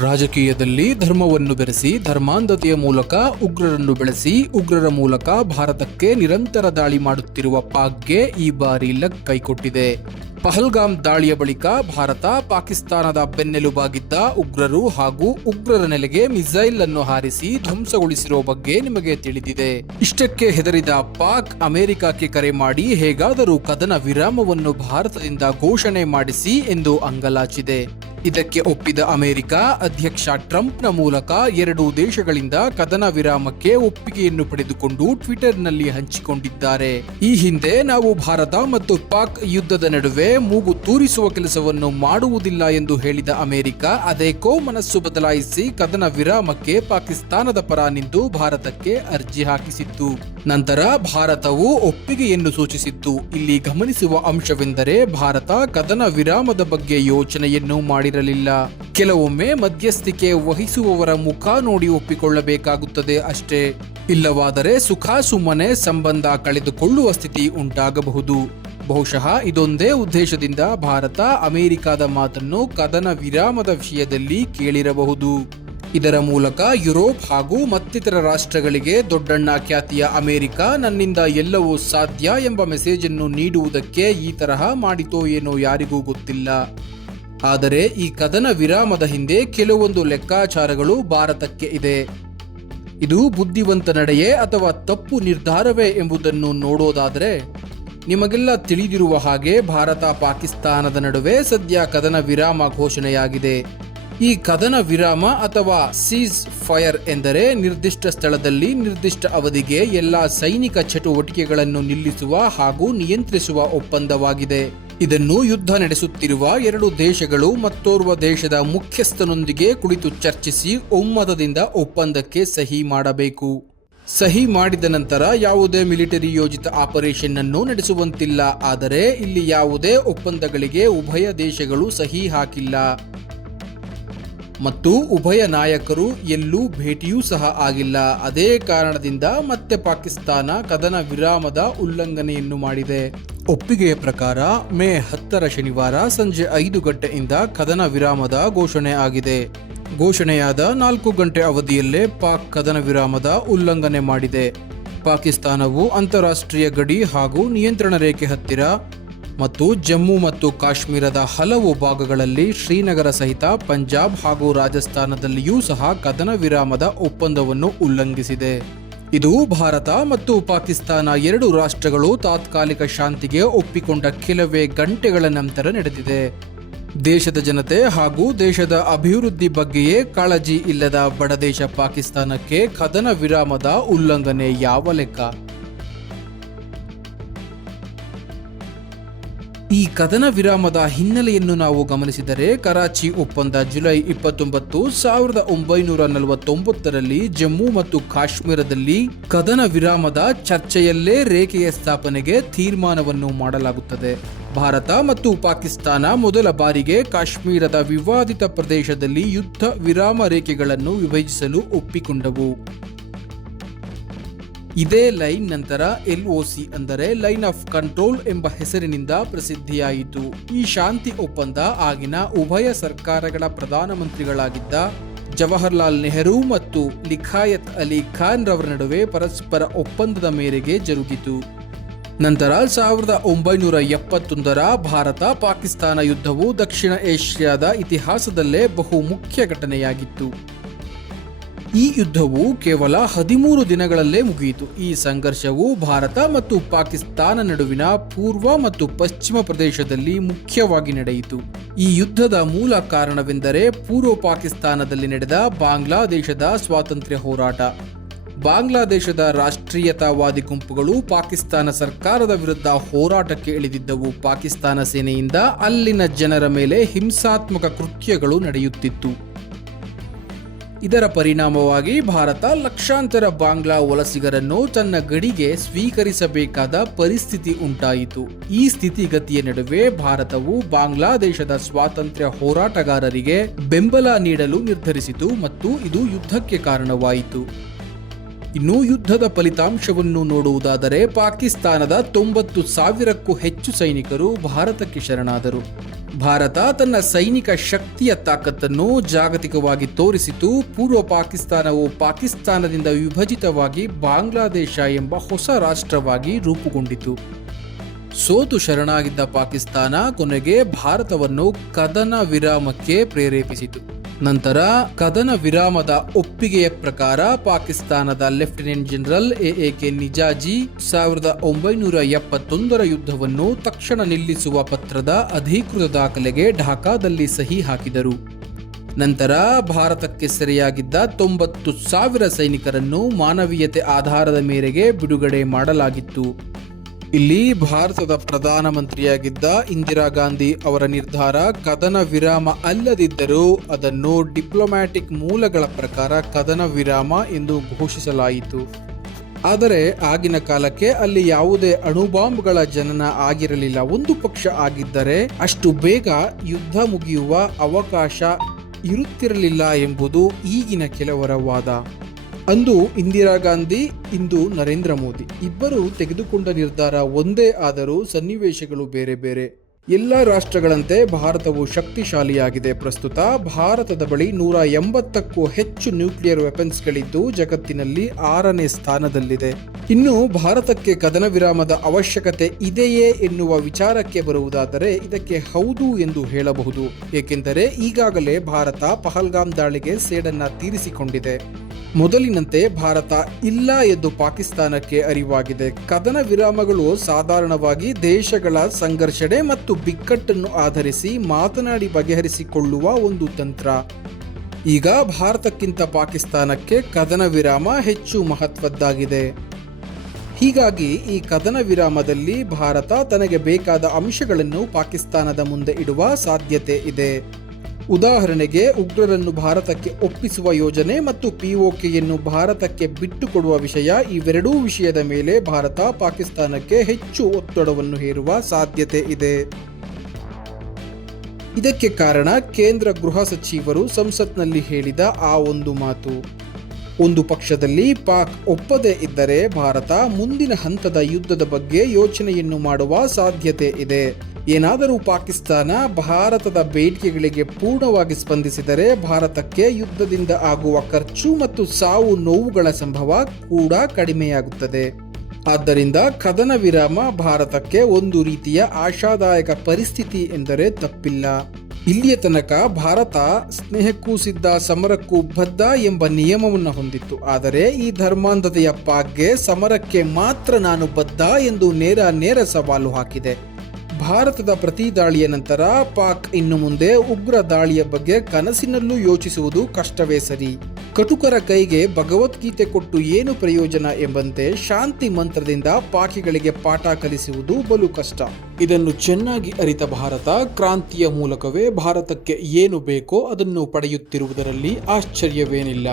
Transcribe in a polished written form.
ರಾಜಕೀಯದಲ್ಲಿ ಧರ್ಮವನ್ನು ಬೆರೆಸಿ ಧರ್ಮಾಂಧತೆಯ ಮೂಲಕ ಉಗ್ರರನ್ನು ಬೆಳೆಸಿ ಉಗ್ರರ ಮೂಲಕ ಭಾರತಕ್ಕೆ ನಿರಂತರ ದಾಳಿ ಮಾಡುತ್ತಿರುವ ಪಾಕ್ಗೆ ಈ ಬಾರಿ ಲಕ್ ಕೈಕೊಟ್ಟಿದೆ. ಪಹಲ್ಗಾಮ್ ದಾಳಿಯ ಬಳಿಕ ಭಾರತ ಪಾಕಿಸ್ತಾನದ ಬೆನ್ನೆಲುಬಾಗಿದ್ದ ಉಗ್ರರು ಹಾಗೂ ಉಗ್ರರ ನೆಲೆಗೆ ಮಿಸೈಲ್ ಅನ್ನು ಹಾರಿಸಿ ಧ್ವಂಸಗೊಳಿಸಿರುವ ಬಗ್ಗೆ ನಿಮಗೆ ತಿಳಿದಿದೆ. ಇಷ್ಟಕ್ಕೆ ಹೆದರಿದ ಪಾಕ್ ಅಮೆರಿಕಕ್ಕೆ ಕರೆ ಮಾಡಿ ಹೇಗಾದರೂ ಕದನ ವಿರಾಮವನ್ನು ಭಾರತದಿಂದ ಘೋಷಣೆ ಮಾಡಿಸಿ ಎಂದು ಅಂಗಲಾಚಿದೆ. ಇದಕ್ಕೆ ಒಪ್ಪಿದ ಅಮೆರಿಕ ಅಧ್ಯಕ್ಷ ಟ್ರಂಪ್ನ ಮೂಲಕ ಎರಡೂ ದೇಶಗಳಿಂದ ಕದನ ವಿರಾಮಕ್ಕೆ ಒಪ್ಪಿಗೆಯನ್ನು ಪಡೆದುಕೊಂಡು ಟ್ವಿಟರ್ನಲ್ಲಿ ಹಂಚಿಕೊಂಡಿದ್ದಾರೆ. ಈ ಹಿಂದೆ ನಾವು ಭಾರತ ಮತ್ತು ಪಾಕ್ ಯುದ್ಧದ ನಡುವೆ ಮೂಗು ತೂರಿಸುವ ಕೆಲಸವನ್ನು ಮಾಡುವುದಿಲ್ಲ ಎಂದು ಹೇಳಿದ ಅಮೆರಿಕ ಅದೇಕೋ ಮನಸ್ಸು ಬದಲಾಯಿಸಿ ಕದನ ವಿರಾಮಕ್ಕೆ ಪಾಕಿಸ್ತಾನದ ಪರ ನಿಂತು ಭಾರತಕ್ಕೆ ಅರ್ಜಿ ಹಾಕಿಸಿತ್ತು. ನಂತರ ಭಾರತವು ಒಪ್ಪಿಗೆಯನ್ನು ಸೂಚಿಸಿತ್ತು. ಇಲ್ಲಿ ಗಮನಿಸುವ ಅಂಶವೆಂದರೆ ಭಾರತ ಕದನ ವಿರಾಮದ ಬಗ್ಗೆ ಯೋಚನೆಯನ್ನು ಮಾಡಿರಲಿಲ್ಲ. ಕೆಲವೊಮ್ಮೆ ಮಧ್ಯಸ್ಥಿಕೆ ವಹಿಸುವವರ ಮುಖ ನೋಡಿ ಒಪ್ಪಿಕೊಳ್ಳಬೇಕಾಗುತ್ತದೆ ಅಷ್ಟೇ. ಇಲ್ಲವಾದರೆ ಸುಖ ಸುಮ್ಮನೆ ಸಂಬಂಧ ಕಳೆದುಕೊಳ್ಳುವ ಸ್ಥಿತಿ ಉಂಟಾಗಬಹುದು. ಬಹುಶಃ ಇದೊಂದೇ ಉದ್ದೇಶದಿಂದ ಭಾರತ ಅಮೆರಿಕದ ಮಾತನ್ನು ಕದನ ವಿರಾಮದ ವಿಷಯದಲ್ಲಿ ಕೇಳಿರಬಹುದು. ಇದರ ಮೂಲಕ ಯುರೋಪ್ ಹಾಗೂ ಮತ್ತಿತರ ರಾಷ್ಟ್ರಗಳಿಗೆ ದೊಡ್ಡಣ್ಣ ಖ್ಯಾತಿಯ ಅಮೆರಿಕ ನನ್ನಿಂದ ಎಲ್ಲವೂ ಸಾಧ್ಯ ಎಂಬ ಮೆಸೇಜ್ ಅನ್ನು ನೀಡುವುದಕ್ಕೆ ಈ ತರಹ ಮಾಡಿತೋ ಏನೋ ಯಾರಿಗೂ ಗೊತ್ತಿಲ್ಲ. ಆದರೆ ಈ ಕದನ ವಿರಾಮದ ಹಿಂದೆ ಕೆಲವೊಂದು ಲೆಕ್ಕಾಚಾರಗಳು ಭಾರತಕ್ಕೆ ಇದೆ. ಇದು ಬುದ್ಧಿವಂತ ನಡೆಯೇ ಅಥವಾ ತಪ್ಪು ನಿರ್ಧಾರವೇ ಎಂಬುದನ್ನು ನೋಡೋದಾದರೆ ನಿಮಗೆಲ್ಲ ತಿಳಿದಿರುವ ಹಾಗೆ ಭಾರತ ಪಾಕಿಸ್ತಾನದ ನಡುವೆ ಸದ್ಯ ಕದನ ವಿರಾಮ ಘೋಷಣೆಯಾಗಿದೆ. ಈ ಕದನ ವಿರಾಮ ಅಥವಾ ಸೀಸ್ ಫೈರ್ ಎಂದರೆ ನಿರ್ದಿಷ್ಟ ಸ್ಥಳದಲ್ಲಿ ನಿರ್ದಿಷ್ಟ ಅವಧಿಗೆ ಎಲ್ಲ ಸೈನಿಕ ಚಟುವಟಿಕೆಗಳನ್ನು ನಿಲ್ಲಿಸುವ ಹಾಗೂ ನಿಯಂತ್ರಿಸುವ ಒಪ್ಪಂದವಾಗಿದೆ. ಇದನ್ನು ಯುದ್ಧ ನಡೆಸುತ್ತಿರುವ ಎರಡು ದೇಶಗಳು ಮತ್ತೋರ್ವ ದೇಶದ ಮುಖ್ಯಸ್ಥನೊಂದಿಗೆ ಕುಳಿತು ಚರ್ಚಿಸಿ ಒಮ್ಮತದಿಂದ ಒಪ್ಪಂದಕ್ಕೆ ಸಹಿ ಮಾಡಬೇಕು. ಸಹಿ ಮಾಡಿದ ನಂತರ ಯಾವುದೇ ಮಿಲಿಟರಿ ಯೋಜಿತ ಆಪರೇಷನ್ ಅನ್ನು ನಡೆಸುವಂತಿಲ್ಲ. ಆದರೆ ಇಲ್ಲಿ ಯಾವುದೇ ಒಪ್ಪಂದಗಳಿಗೆ ಉಭಯ ದೇಶಗಳು ಸಹಿ ಹಾಕಿಲ್ಲ ಮತ್ತು ಉಭಯ ನಾಯಕರು ಎಲ್ಲೂ ಭೇಟಿಯೂ ಸಹ ಆಗಿಲ್ಲ. ಅದೇ ಕಾರಣದಿಂದ ಮತ್ತೆ ಪಾಕಿಸ್ತಾನ ಕದನ ವಿರಾಮದ ಉಲ್ಲಂಘನೆಯನ್ನು ಮಾಡಿದೆ. ಒಪ್ಪಿಗೆಯ ಪ್ರಕಾರ ಮೇ 10 ಶನಿವಾರ ಸಂಜೆ 5 ಗಂಟೆಯಿಂದ ಕದನ ವಿರಾಮದ ಘೋಷಣೆ ಆಗಿದೆ. ಘೋಷಣೆಯಾದ 4 ಗಂಟೆ ಅವಧಿಯಲ್ಲೇ ಪಾಕ್ ಕದನ ವಿರಾಮದ ಉಲ್ಲಂಘನೆ ಮಾಡಿದೆ. ಪಾಕಿಸ್ತಾನವು ಅಂತಾರಾಷ್ಟ್ರೀಯ ಗಡಿ ಹಾಗೂ ನಿಯಂತ್ರಣ ರೇಖೆ ಹತ್ತಿರ ಮತ್ತು ಜಮ್ಮು ಮತ್ತು ಕಾಶ್ಮೀರದ ಹಲವು ಭಾಗಗಳಲ್ಲಿ ಶ್ರೀನಗರ ಸಹಿತ ಪಂಜಾಬ್ ಹಾಗೂ ರಾಜಸ್ಥಾನದಲ್ಲಿಯೂ ಸಹ ಕದನ ವಿರಾಮದ ಒಪ್ಪಂದವನ್ನು ಉಲ್ಲಂಘಿಸಿದೆ. ಇದು ಭಾರತ ಮತ್ತು ಪಾಕಿಸ್ತಾನ ಎರಡು ರಾಷ್ಟ್ರಗಳು ತಾತ್ಕಾಲಿಕ ಶಾಂತಿಗೆ ಒಪ್ಪಿಕೊಂಡ ಕೆಲವೇ ಗಂಟೆಗಳ ನಂತರ ನಡೆದಿದೆ. ದೇಶದ ಜನತೆ ಹಾಗೂ ದೇಶದ ಅಭಿವೃದ್ಧಿ ಬಗ್ಗೆಯೇ ಕಾಳಜಿ ಇಲ್ಲದ ಬಡದೇಶ ಪಾಕಿಸ್ತಾನಕ್ಕೆ ಕದನ ವಿರಾಮದ ಉಲ್ಲಂಘನೆ ಯಾವ ಲೆಕ್ಕ? ಈ ಕದನ ವಿರಾಮದ ಹಿನ್ನೆಲೆಯನ್ನು ನಾವು ಗಮನಿಸಿದರೆ ಕರಾಚಿ ಒಪ್ಪಂದ ಜುಲೈ 29, 1949ರಲ್ಲಿ ಜಮ್ಮು ಮತ್ತು ಕಾಶ್ಮೀರದಲ್ಲಿ ಕದನ ವಿರಾಮದ ಚರ್ಚೆಯಲ್ಲೇ ರೇಖೆಯ ಸ್ಥಾಪನೆಗೆ ತೀರ್ಮಾನವನ್ನು ಮಾಡಲಾಗುತ್ತದೆ. ಭಾರತ ಮತ್ತು ಪಾಕಿಸ್ತಾನ ಮೊದಲ ಬಾರಿಗೆ ಕಾಶ್ಮೀರದ ವಿವಾದಿತ ಪ್ರದೇಶದಲ್ಲಿ ಯುದ್ಧ ವಿರಾಮ ರೇಖೆಗಳನ್ನು ವಿಭಜಿಸಲು ಒಪ್ಪಿಕೊಂಡವು. ಇದೇ ಲೈನ್ ನಂತರ LOC ಅಂದರೆ ಲೈನ್ ಆಫ್ ಕಂಟ್ರೋಲ್ ಎಂಬ ಹೆಸರಿನಿಂದ ಪ್ರಸಿದ್ಧಿಯಾಯಿತು. ಈ ಶಾಂತಿ ಒಪ್ಪಂದ ಆಗಿನ ಉಭಯ ಸರ್ಕಾರಗಳ ಪ್ರಧಾನಮಂತ್ರಿಗಳಾಗಿದ್ದ ಜವಾಹರ್ಲಾಲ್ ನೆಹರು ಮತ್ತು ಲಿಖಾಯತ್ ಅಲಿ ಖಾನ್ ರವರ ನಡುವೆ ಪರಸ್ಪರ ಒಪ್ಪಂದದ ಮೇರೆಗೆ ಜರುಗಿತು. ನಂತರ 1971ರ ಭಾರತ ಪಾಕಿಸ್ತಾನ ಯುದ್ಧವು ದಕ್ಷಿಣ ಏಷ್ಯಾದ ಇತಿಹಾಸದಲ್ಲೇ ಬಹು ಮುಖ್ಯ ಘಟನೆಯಾಗಿತ್ತು. ಈ ಯುದ್ಧವು ಕೇವಲ 13 ದಿನಗಳಲ್ಲೇ ಮುಗಿಯಿತು. ಈ ಸಂಘರ್ಷವು ಭಾರತ ಮತ್ತು ಪಾಕಿಸ್ತಾನ ನಡುವಿನ ಪೂರ್ವ ಮತ್ತು ಪಶ್ಚಿಮ ಪ್ರದೇಶದಲ್ಲಿ ಮುಖ್ಯವಾಗಿ ನಡೆಯಿತು. ಈ ಯುದ್ಧದ ಮೂಲ ಕಾರಣವೆಂದರೆ ಪೂರ್ವ ಪಾಕಿಸ್ತಾನದಲ್ಲಿ ನಡೆದ ಬಾಂಗ್ಲಾದೇಶದ ಸ್ವಾತಂತ್ರ್ಯ ಹೋರಾಟ. ಬಾಂಗ್ಲಾದೇಶದ ರಾಷ್ಟ್ರೀಯತಾವಾದಿ ಗುಂಪುಗಳು ಪಾಕಿಸ್ತಾನ ಸರ್ಕಾರದ ವಿರುದ್ಧ ಹೋರಾಟಕ್ಕೆ ಇಳಿದಿದ್ದವು. ಪಾಕಿಸ್ತಾನ ಸೇನೆಯಿಂದ ಅಲ್ಲಿನ ಜನರ ಮೇಲೆ ಹಿಂಸಾತ್ಮಕ ಕೃತ್ಯಗಳು ನಡೆಯುತ್ತಿತ್ತು. ಇದರ ಪರಿಣಾಮವಾಗಿ ಭಾರತ ಲಕ್ಷಾಂತರ ಬಾಂಗ್ಲಾ ವಲಸಿಗರನ್ನು ತನ್ನ ಗಡಿಗೆ ಸ್ವೀಕರಿಸಬೇಕಾದ ಪರಿಸ್ಥಿತಿ ಉಂಟಾಯಿತು. ಈ ಸ್ಥಿತಿಗತಿಯ ನಡುವೆ ಭಾರತವು ಬಾಂಗ್ಲಾದೇಶದ ಸ್ವಾತಂತ್ರ್ಯ ಹೋರಾಟಗಾರರಿಗೆ ಬೆಂಬಲ ನೀಡಲು ನಿರ್ಧರಿಸಿತು ಮತ್ತು ಇದು ಯುದ್ಧಕ್ಕೆ ಕಾರಣವಾಯಿತು. ಇನ್ನು ಯುದ್ಧದ ಫಲಿತಾಂಶವನ್ನು ನೋಡುವುದಾದರೆ ಪಾಕಿಸ್ತಾನದ 90,000ಕ್ಕೂ ಹೆಚ್ಚು ಸೈನಿಕರು ಭಾರತಕ್ಕೆ ಶರಣಾದರು. ಭಾರತ ತನ್ನ ಸೈನಿಕ ಶಕ್ತಿಯ ತಾಕತ್ತನ್ನು ಜಾಗತಿಕವಾಗಿ ತೋರಿಸಿತು. ಪೂರ್ವ ಪಾಕಿಸ್ತಾನವು ಪಾಕಿಸ್ತಾನದಿಂದ ವಿಭಜಿತವಾಗಿ ಬಾಂಗ್ಲಾದೇಶ ಎಂಬ ಹೊಸ ರಾಷ್ಟ್ರವಾಗಿ ರೂಪುಗೊಂಡಿತು. ಸೋತು ಶರಣಾಗಿದ್ದ ಪಾಕಿಸ್ತಾನ ಕೊನೆಗೆ ಭಾರತವನ್ನು ಕದನ ವಿರಾಮಕ್ಕೆ ಪ್ರೇರೇಪಿಸಿತು. ನಂತರ ಕದನ ವಿರಾಮದ ಒಪ್ಪಿಗೆಯ ಪ್ರಕಾರ ಪಾಕಿಸ್ತಾನದ ಲೆಫ್ಟಿನೆಂಟ್ ಜನರಲ್ ಎ.ಕೆ. ನಿಜಾಜಿ 1971ರ ಯುದ್ಧವನ್ನು ತಕ್ಷಣ ನಿಲ್ಲಿಸುವ ಪತ್ರದ ಅಧಿಕೃತ ದಾಖಲೆಗೆ ಢಾಕಾದಲ್ಲಿ ಸಹಿ ಹಾಕಿದರು. ನಂತರ ಭಾರತಕ್ಕೆ ಸೆರೆಯಾಗಿದ್ದ 90,000 ಸೈನಿಕರನ್ನು ಮಾನವೀಯತೆ ಆಧಾರದ ಮೇರೆಗೆ ಬಿಡುಗಡೆ ಮಾಡಲಾಗಿತ್ತು. ಇಲ್ಲಿ ಭಾರತದ ಪ್ರಧಾನಮಂತ್ರಿಯಾಗಿದ್ದ ಇಂದಿರಾ ಗಾಂಧಿ ಅವರ ನಿರ್ಧಾರ ಕದನ ವಿರಾಮ ಅಲ್ಲದಿದ್ದರೂ ಅದನ್ನು ಡಿಪ್ಲೊಮ್ಯಾಟಿಕ್ ಮೂಲಗಳ ಪ್ರಕಾರ ಕದನ ವಿರಾಮ ಎಂದು ಘೋಷಿಸಲಾಯಿತು. ಆದರೆ ಆಗಿನ ಕಾಲಕ್ಕೆ ಅಲ್ಲಿ ಯಾವುದೇ ಅಣುಬಾಂಬ್ಗಳ ಜನನ ಆಗಿರಲಿಲ್ಲ. ಒಂದು ಪಕ್ಷ ಆಗಿದ್ದರೆ ಅಷ್ಟು ಬೇಗ ಯುದ್ಧ ಮುಗಿಯುವ ಅವಕಾಶ ಇರುತ್ತಿರಲಿಲ್ಲ ಎಂಬುದು ಈಗಿನ ಕೆಲವರ ವಾದ. ಅಂದು ಇಂದಿರಾ ಗಾಂಧಿ, ಇಂದು ನರೇಂದ್ರ ಮೋದಿ ಇಬ್ಬರು ತೆಗೆದುಕೊಂಡ ನಿರ್ಧಾರ ಒಂದೇ ಆದರೂ ಸನ್ನಿವೇಶಗಳು ಬೇರೆ ಬೇರೆ. ಎಲ್ಲ ರಾಷ್ಟ್ರಗಳಂತೆ ಭಾರತವು ಶಕ್ತಿಶಾಲಿಯಾಗಿದೆ. ಪ್ರಸ್ತುತ ಭಾರತದ ಬಳಿ 180ಕ್ಕೂ ಹೆಚ್ಚು ನ್ಯೂಕ್ಲಿಯರ್ ವೆಪನ್ಸ್ಗಳಿದ್ದು ಜಗತ್ತಿನಲ್ಲಿ 6ನೇ ಸ್ಥಾನದಲ್ಲಿದೆ. ಇನ್ನು ಭಾರತಕ್ಕೆ ಕದನ ವಿರಾಮದ ಅವಶ್ಯಕತೆ ಇದೆಯೇ ಎನ್ನುವ ವಿಚಾರಕ್ಕೆ ಬರುವುದಾದರೆ ಇದಕ್ಕೆ ಹೌದು ಎಂದು ಹೇಳಬಹುದು. ಏಕೆಂದರೆ ಈಗಾಗಲೇ ಭಾರತ ಪಹಲ್ಗಾಮ್ ದಾಳಿಗೆ ಸೇಡನ್ನ ತೀರಿಸಿಕೊಂಡಿದೆ. ಮೊದಲಿನಂತೆ ಭಾರತ ಇಲ್ಲ ಎಂದು ಪಾಕಿಸ್ತಾನಕ್ಕೆ ಅರಿವಾಗಿದೆ. ಕದನ ವಿರಾಮಗಳು ಸಾಧಾರಣವಾಗಿ ದೇಶಗಳ ಸಂಘರ್ಷಣೆ ಮತ್ತು ಬಿಕ್ಕಟ್ಟನ್ನು ಆಧರಿಸಿ ಮಾತನಾಡಿ ಬಗೆಹರಿಸಿಕೊಳ್ಳುವ ಒಂದು ತಂತ್ರ. ಈಗ ಭಾರತಕ್ಕಿಂತ ಪಾಕಿಸ್ತಾನಕ್ಕೆ ಕದನ ವಿರಾಮ ಹೆಚ್ಚು ಮಹತ್ವದ್ದಾಗಿದೆ. ಹೀಗಾಗಿ ಈ ಕದನ ವಿರಾಮದಲ್ಲಿ ಭಾರತ ತನಗೆ ಬೇಕಾದ ಅಂಶಗಳನ್ನು ಪಾಕಿಸ್ತಾನದ ಮುಂದೆ ಇಡುವ ಸಾಧ್ಯತೆ ಇದೆ. ಉದಾಹರಣೆಗೆ ಉಗ್ರರನ್ನು ಭಾರತಕ್ಕೆ ಒಪ್ಪಿಸುವ ಯೋಜನೆ ಮತ್ತು ಪಿಒಕೆಯನ್ನು ಭಾರತಕ್ಕೆ ಬಿಟ್ಟುಕೊಡುವ ವಿಷಯ. ಇವೆರಡೂ ವಿಷಯದ ಮೇಲೆ ಭಾರತ ಪಾಕಿಸ್ತಾನಕ್ಕೆ ಹೆಚ್ಚು ಒತ್ತಡವನ್ನು ಹೇರುವ ಸಾಧ್ಯತೆ ಇದೆ. ಇದಕ್ಕೆ ಕಾರಣ ಕೇಂದ್ರ ಗೃಹ ಸಚಿವರು ಸಂಸತ್ನಲ್ಲಿ ಹೇಳಿದ ಆ ಒಂದು ಮಾತು. ಒಂದು ಪಕ್ಷದಲ್ಲಿ ಪಾಕ್ ಒಪ್ಪದೇ ಇದ್ದರೆ ಭಾರತ ಮುಂದಿನ ಹಂತದ ಯುದ್ಧದ ಬಗ್ಗೆ ಯೋಚನೆಯನ್ನು ಮಾಡುವ ಸಾಧ್ಯತೆ ಇದೆ. ಏನಾದರೂ ಪಾಕಿಸ್ತಾನ ಭಾರತದ ಬೇಡಿಕೆಗಳಿಗೆ ಪೂರ್ಣವಾಗಿ ಸ್ಪಂದಿಸಿದರೆ ಭಾರತಕ್ಕೆ ಯುದ್ಧದಿಂದ ಆಗುವ ಖರ್ಚು ಮತ್ತು ಸಾವು ನೋವುಗಳ ಸಂಭವ ಕೂಡ ಕಡಿಮೆಯಾಗುತ್ತದೆ. ಆದ್ದರಿಂದ ಕದನ ವಿರಾಮ ಭಾರತಕ್ಕೆ ಒಂದು ರೀತಿಯ ಆಶಾದಾಯಕ ಪರಿಸ್ಥಿತಿ ಎಂದರೆ ತಪ್ಪಿಲ್ಲ. ಇಲ್ಲಿಯ ತನಕ ಭಾರತ ಸ್ನೇಹಕ್ಕೂ ಸಿದ್ಧ ಸಮರಕ್ಕೂ ಬದ್ಧ ಎಂಬ ನಿಯಮವನ್ನು ಹೊಂದಿತ್ತು. ಆದರೆ ಈ ಧರ್ಮಾಂಧತೆಯ ಪಾಕ್ಗೆ ಸಮರಕ್ಕೆ ಮಾತ್ರ ನಾನು ಬದ್ಧ ಎಂದು ನೇರ ಸವಾಲು ಹಾಕಿದೆ. ಭಾರತದ ಪ್ರತಿ ದಾಳಿಯ ನಂತರ ಪಾಕ್ ಇನ್ನು ಮುಂದೆ ಉಗ್ರ ದಾಳಿಯ ಬಗ್ಗೆ ಕನಸಿನಲ್ಲೂ ಯೋಚಿಸುವುದು ಕಷ್ಟವೇ ಸರಿ. ಕಟುಕರ ಕೈಗೆ ಭಗವದ್ಗೀತೆ ಕೊಟ್ಟು ಏನು ಪ್ರಯೋಜನ ಎಂಬಂತೆ ಶಾಂತಿ ಮಂತ್ರದಿಂದ ಪಾಕಿಗಳಿಗೆ ಪಾಠ ಕಲಿಸುವುದು ಬಲು ಕಷ್ಟ. ಇದನ್ನು ಚೆನ್ನಾಗಿ ಅರಿತ ಭಾರತ ಕ್ರಾಂತಿಯ ಮೂಲಕವೇ ಭಾರತಕ್ಕೆ ಏನು ಬೇಕೋ ಅದನ್ನು ಪಡೆಯುತ್ತಿರುವುದರಲ್ಲಿ ಆಶ್ಚರ್ಯವೇನಿಲ್ಲ.